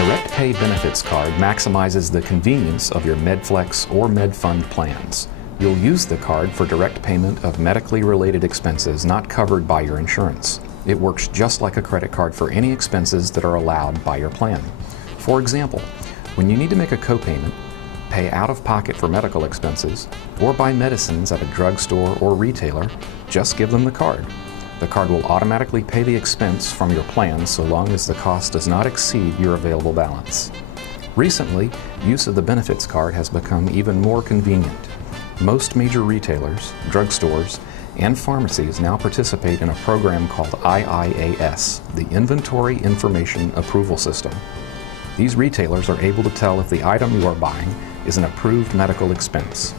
DirectPay benefits card maximizes the convenience of your MedFlex or MedFund plans. You'll use the card for direct payment of medically related expenses not covered by your insurance. It works just like a credit card for any expenses that are allowed by your plan. For example, when you need to make a copayment, pay out of pocket for medical expenses, or buy medicines at a drugstore or retailer, just give them the card. The card will automatically pay the expense from your plan so long as the cost does not exceed your available balance. Recently, use of the benefits card has become even more convenient. Most major retailers, drugstores, and pharmacies now participate in a program called IIAS, the Inventory Information Approval System. These retailers are able to tell if the item you are buying is an approved medical expense.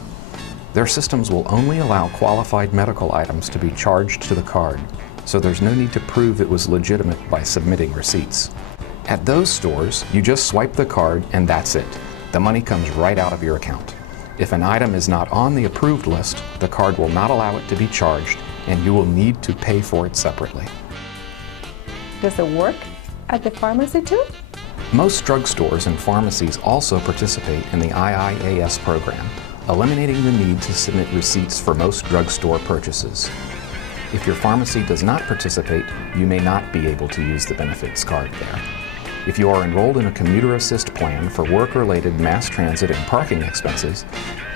Their systems will only allow qualified medical items to be charged to the card, so there's no need to prove it was legitimate by submitting receipts. At those stores, you just swipe the card and that's it. The money comes right out of your account. If an item is not on the approved list, the card will not allow it to be charged, and you will need to pay for it separately. Does it work at the pharmacy too? Most drugstores and pharmacies also participate in the IIAS program, eliminating the need to submit receipts for most drugstore purchases. If your pharmacy does not participate, you may not be able to use the benefits card there. If you are enrolled in a commuter assist plan for work-related mass transit and parking expenses,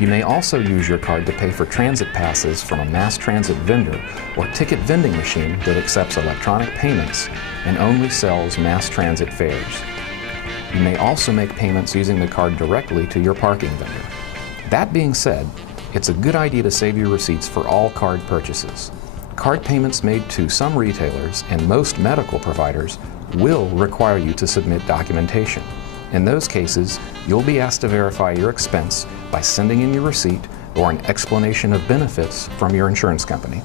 you may also use your card to pay for transit passes from a mass transit vendor or ticket vending machine that accepts electronic payments and only sells mass transit fares. You may also make payments using the card directly to your parking vendor. That being said, it's a good idea to save your receipts for all card purchases. Card payments made to some retailers and most medical providers will require you to submit documentation. In those cases, you'll be asked to verify your expense by sending in your receipt or an explanation of benefits from your insurance company.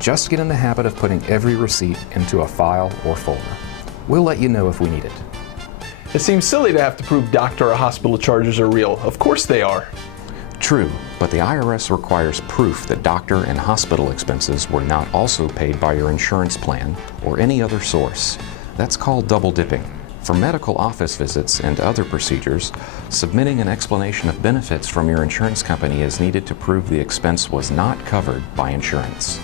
Just get in the habit of putting every receipt into a file or folder. We'll let you know if we need it. It seems silly to have to prove doctor or hospital charges are real. Of course they are. True, but the IRS requires proof that doctor and hospital expenses were not also paid by your insurance plan or any other source. That's called double dipping. For medical office visits and other procedures, submitting an explanation of benefits from your insurance company is needed to prove the expense was not covered by insurance.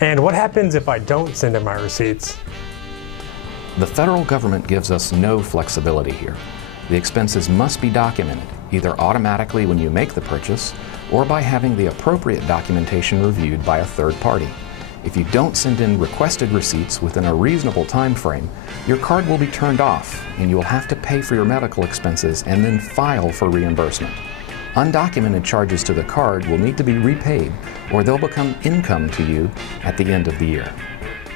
And what happens if I don't send in my receipts? The federal government gives us no flexibility here. The expenses must be documented, either automatically when you make the purchase, or by having the appropriate documentation reviewed by a third party. If you don't send in requested receipts within a reasonable time frame, your card will be turned off and you will have to pay for your medical expenses and then file for reimbursement. Undocumented charges to the card will need to be repaid or they'll become income to you at the end of the year.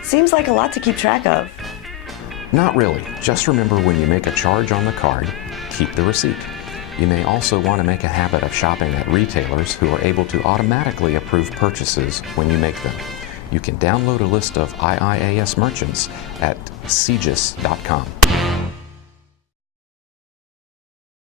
Seems like a lot to keep track of. Not really. Just remember when you make a charge on the card, keep the receipt. You may also want to make a habit of shopping at retailers who are able to automatically approve purchases when you make them. You can download a list of IIAS merchants at cgis.com.